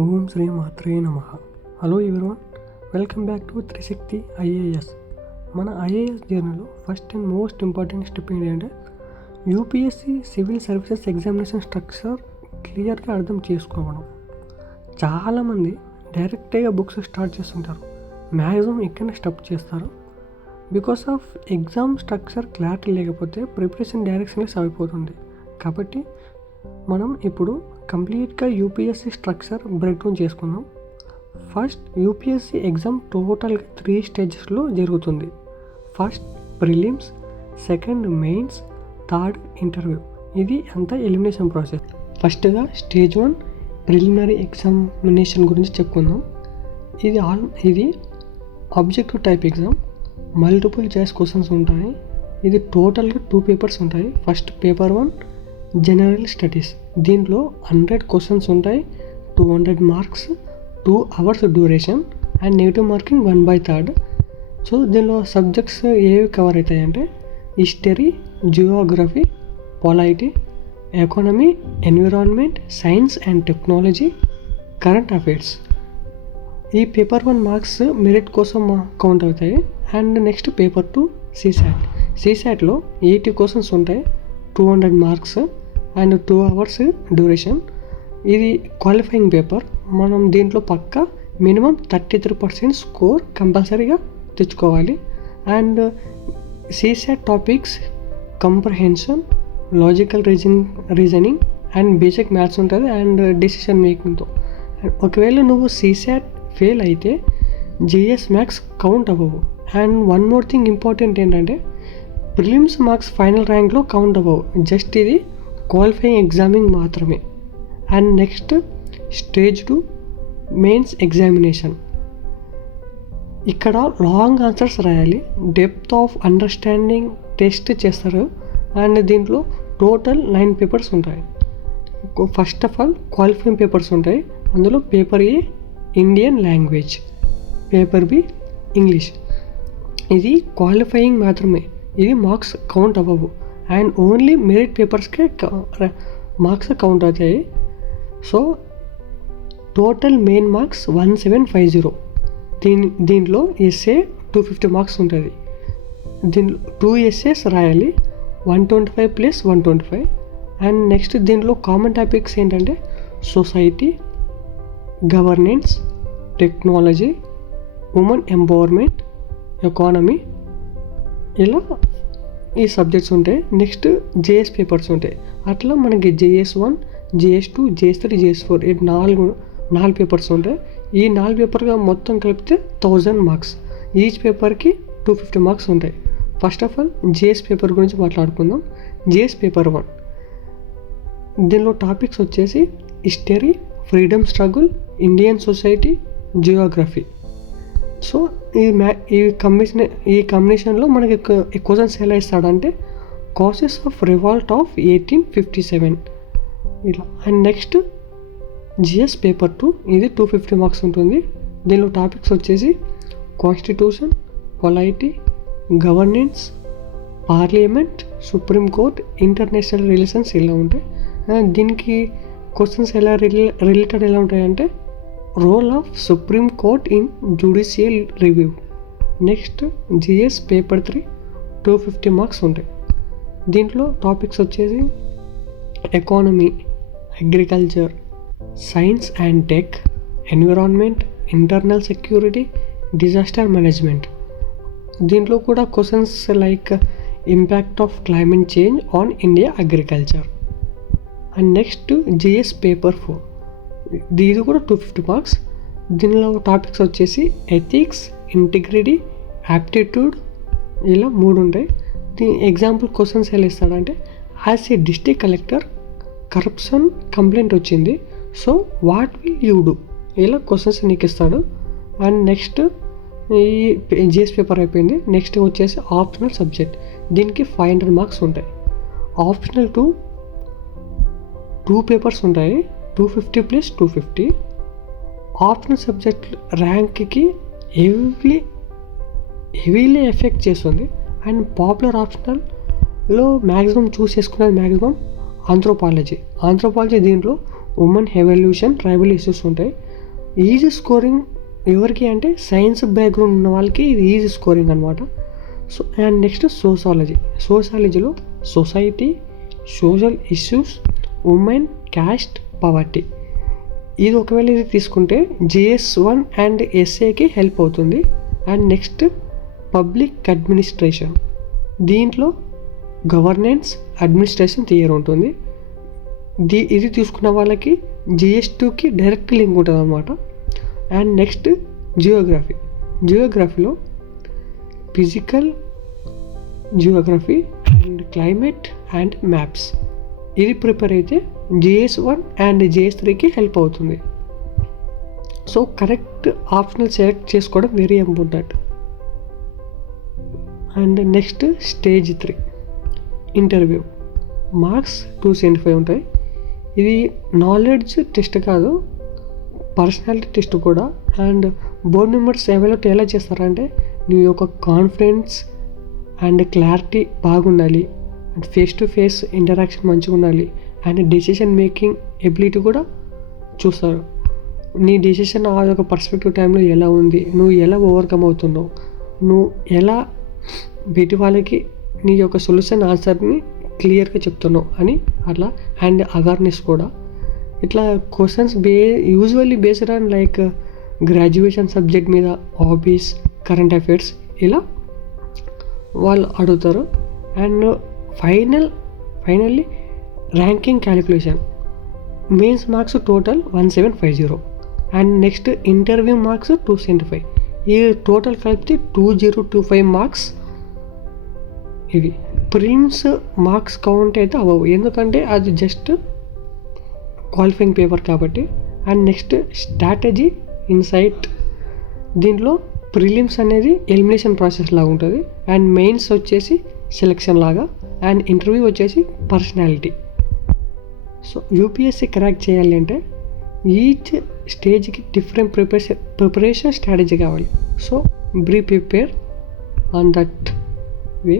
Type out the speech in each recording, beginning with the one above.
ఓం శ్రీ మాత్రే నమః. Hello everyone, welcome back to Trishakti IAS. మన ఐఏఎస్ జర్నీలో first and most important step ఏంటంటే UPSC civil services examination structure క్లియర్గా అర్థం చేసుకోవడం. చాలామంది డైరెక్ట్గా బుక్స్ స్టార్ట్ చేస్తుంటారు, మ్యాక్సిమం ఎక్కడ స్టప్ చేస్తారు. Because of exam structure clarity లేకపోతే ప్రిపరేషన్ డైరెక్షన్లెస్ అయిపోతుంది. కాబట్టి మనం ఇప్పుడు కంప్లీట్గా యూపీఎస్సీ స్ట్రక్చర్ బ్రేక్ డౌన్ చేసుకుందాం. ఫస్ట్, యూపీఎస్సీ ఎగ్జామ్ టోటల్గా 3 స్టేజెస్లో జరుగుతుంది. First prelims, second mains, third interview. ఇది అంతా ఎలిమినేషన్ ప్రాసెస్. ఫస్ట్గా స్టేజ్ 1 ప్రిలిమినరీ ఎగ్జామినేషన్ గురించి చెప్పుకుందాం. ఇది objective type exam, multiple choice questions ఉంటాయి. ఇది టోటల్గా 2 పేపర్స్ ఉంటాయి. First paper 1 general studies. దీంట్లో 100 క్వశ్చన్స్ ఉంటాయి, 200 marks, 2 hours duration and negative marking 1/3. So దీనిలో సబ్జెక్ట్స్ ఏవి కవర్ అవుతాయంటే history, geography, polity, economy, environment, science and technology, current affairs. ఈ పేపర్ 1 మార్క్స్ మెరిట్ కోసం కౌంట్ అవుతాయి. అండ్ నెక్స్ట్ పేపర్ 2 సీసాట్లో 80 questions ఉంటాయి, 200 మార్క్స్ అండ్ 2 అవర్స్ డ్యూరేషన్. ఇది qualifying paper. మనం దీంట్లో పక్కా మినిమం 33% స్కోర్ కంపల్సరీగా తెచ్చుకోవాలి. And CSAT topics comprehension, logical reasoning and basic maths ఉంటుంది అండ్ డెసిషన్ మేకింగ్తో. ఒకవేళ నువ్వు సీసాట్ ఫెయిల్ అయితే జిఎస్ మ్యాథ్స్ కౌంట్ అవ్వవు. And one more thing important ఏంటంటే ప్రిలిమ్స్ మార్క్స్ ఫైనల్ ర్యాంక్లో కౌంట్ అవ్వవు. జస్ట్ ఇది క్వాలిఫైయింగ్ ఎగ్జామింగ్ మాత్రమే. And next stage 2 mains examination. ఇక్కడ లాంగ్ ఆన్సర్స్ రాయాలి, డెప్త్ ఆఫ్ అండర్స్టాండింగ్ టెస్ట్ చేస్తారు. అండ్ దీంట్లో టోటల్ 9 పేపర్స్ ఉంటాయి. First of all qualifying papers ఉంటాయి. అందులో paper A Indian language, paper B English. ఇది క్వాలిఫైయింగ్ మాత్రమే, ఇది మార్క్స్ కౌంట్ అవ్వవు. అండ్ ఓన్లీ మెరిట్ పేపర్స్కే మార్క్స్ కౌంట్ అవుతాయి. So total main marks 1750. దీంట్లో ఎస్ఏ 250 మార్క్స్ ఉంటుంది. దీంట్లో 2 ఎస్ఏస్ రాయాలి, 125 + 125. అండ్ నెక్స్ట్ దీంట్లో కామన్ టాపిక్స్ ఏంటంటే society, governance, technology, women empowerment, economy, ఇలా ఈ సబ్జెక్ట్స్ ఉంటాయి. నెక్స్ట్ జేఎస్ పేపర్స్ ఉంటాయి. అట్లా మనకి JS1, JS2, JS3, JS4 ఈ 4 పేపర్స్ ఉంటాయి. ఈ 4 పేపర్గా మొత్తం కలిపితే 1000 మార్క్స్. ఈచ్ పేపర్కి 250 మార్క్స్ ఉంటాయి. First of all JS paper గురించి మాట్లాడుకుందాం. జేఎస్ పేపర్ 1, దీనిలో టాపిక్స్ వచ్చేసి history, freedom struggle, Indian society, Geography. So ఈ కాంబినేషన్లో మనకి క్వశ్చన్స్ ఎలా ఇస్తాడంటే కాసెస్ ఆఫ్ రివాల్ట్ ఆఫ్ 1857 ఇలా. అండ్ నెక్స్ట్ జిఎస్ పేపర్ 2, ఇది 250 మార్క్స్ ఉంటుంది. దీనిలో టాపిక్స్ వచ్చేసి constitution, polity, governance, parliament, supreme court, international relations ఇలా ఉంటాయి. దీనికి క్వశ్చన్స్ ఎలా రిలేటెడ్ ఎలా ఉంటాయంటే role of supreme court in judicial review. Next GS paper 3, 250 marks ఉంటాయి. దీంట్లో టాపిక్స్ వచ్చేసి economy, agriculture, science and tech, environment, internal security, disaster management. దీంట్లో కూడా questions like impact of climate change on India agriculture. And next GS paper 4, ఇది కూడా 250 marks. దీనిలో topics వచ్చేసి ethics, integrity, aptitude, ఇలా 3 ఉంటాయి. దీని ఎగ్జాంపుల్ క్వశ్చన్స్ ఎలా ఇస్తాడంటే as a district collector corruption complaint వచ్చింది, so what will you do, ఇలా క్వశ్చన్స్ నీకు ఇస్తాడు. అండ్ నెక్స్ట్ ఈ జిఎస్ పేపర్ అయిపోయింది. నెక్స్ట్ వచ్చేసి ఆప్షనల్ సబ్జెక్ట్. దీనికి 500 మార్క్స్ ఉంటాయి. ఆప్షనల్ 2 పేపర్స్ ఉంటాయి, 250 + 250. ఆప్షనల్ సబ్జెక్ట్ ర్యాంక్కి హెవీలీ ఎఫెక్ట్ చేస్తుంది. అండ్ పాపులర్ ఆప్షనల్లో మ్యాక్సిమం చూస్ చేసుకునేది మ్యాక్సిమం ఆంథ్రోపాలజీ. దీంట్లో ఉమెన్ ఎవల్యూషన్, ట్రైబల్ ఇష్యూస్ ఉంటాయి. ఈజీ స్కోరింగ్ ఎవరికి అంటే సైన్స్ బ్యాక్గ్రౌండ్ ఉన్న వాళ్ళకి ఇది ఈజీ స్కోరింగ్ అనమాట. సో అండ్ నెక్స్ట్ సోషాలజీలో society, social issues, women, caste, poverty. ఇది ఒకవేళ ఇది తీసుకుంటే GS1 అండ్ ఎస్ఏకి హెల్ప్ అవుతుంది. అండ్ నెక్స్ట్ పబ్లిక్ అడ్మినిస్ట్రేషన్, దీంట్లో గవర్నెన్స్, అడ్మినిస్ట్రేషన్ థియరీ ఉంటుంది. ఇది తీసుకున్న వాళ్ళకి GS2కి డైరెక్ట్ లింక్ ఉంటుంది అనమాట. అండ్ నెక్స్ట్ జియోగ్రఫీలో physical geography and climate and maps. ఇది ప్రిపేర్ అయితే GS1 అండ్ GS3కి హెల్ప్ అవుతుంది. సో కరెక్ట్ ఆప్షనల్ సెలెక్ట్ చేసుకోవడం very important. And next stage 3 interview, marks 275 ఉంటాయి. ఇది నాలెడ్జ్ టెస్ట్ కాదు, పర్సనాలిటీ టెస్ట్ కూడా. అండ్ బోర్డ్ మెంబర్స్ ఎవాల్యుయేట్ ఎలా చేస్తారంటే నీ యొక్క కాన్ఫిడెన్స్ అండ్ క్లారిటీ బాగుండాలి, and face to face interaction మంచిగా ఉండాలి, అండ్ డెసిషన్ మేకింగ్ ఎబిలిటీ కూడా చూస్తారు. నీ డెసిషన్ ఆ యొక్క పర్స్పెక్టివ్ టైంలో ఎలా ఉంది, నువ్వు ఎలా ఓవర్కమ్ అవుతున్నావు, నువ్వు ఎలా బయటి వాళ్ళకి నీ యొక్క సొల్యూషన్ ఆన్సర్ని క్లియర్గా చెప్తున్నావు అని అట్లా. అండ్ అవేర్నెస్ కూడా. ఇట్లా questions usually based on like graduation subject మీద, హాబీస్, కరెంట్ అఫైర్స్ ఇలా వాళ్ళు అడుగుతారు. And finally ranking calculation, mains marks total 1750 and next interview marks 275. ఈ టోటల్ కలిపితే 2025 మార్క్స్. ఇవి ప్రిలిమ్స్ మార్క్స్ కౌంట్ అయితే అవ్వవు, ఎందుకంటే అది జస్ట్ క్వాలిఫైయింగ్ పేపర్ కాబట్టి. అండ్ నెక్స్ట్ స్ట్రాటజీ, ఇన్సైట్, దీంట్లో ప్రిలిమ్స్ అనేది ఎలిమినేషన్ ప్రాసెస్ లాగా ఉంటుంది, అండ్ మెయిన్స్ వచ్చేసి సెలెక్షన్ లాగా, అండ్ ఇంటర్వ్యూ వచ్చేసి పర్సనాలిటీ. సో యూపీఎస్సీ క్రాక్ చేయాలి అంటే ఈచ్ స్టేజ్కి డిఫరెంట్ ప్రిపరేషన్ స్ట్రాటజీ కావాలి. So prepare on that way.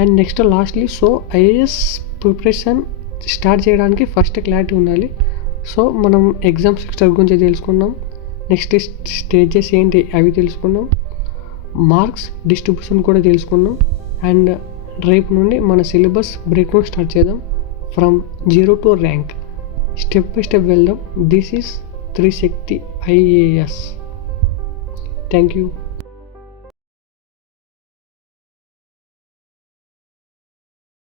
And next lastly, so IAS preparation start చేయడానికి ఫస్ట్ క్లారిటీ ఉండాలి. సో మనం ఎగ్జామ్ స్ట్రక్చర్ గురించి తెలుసుకున్నాం, నెక్స్ట్ స్టేజెస్ ఏంటి అవి తెలుసుకున్నాం, మార్క్స్ డిస్ట్రిబ్యూషన్ కూడా తెలుసుకున్నాం. అండ్ రేపు నుండి మన సిలబస్ బ్రేక్ డౌన్ స్టార్ట్ చేద్దాం, from 0 to rank, step by step వెళ్దాం. This is Trishakti IAS. Thank you.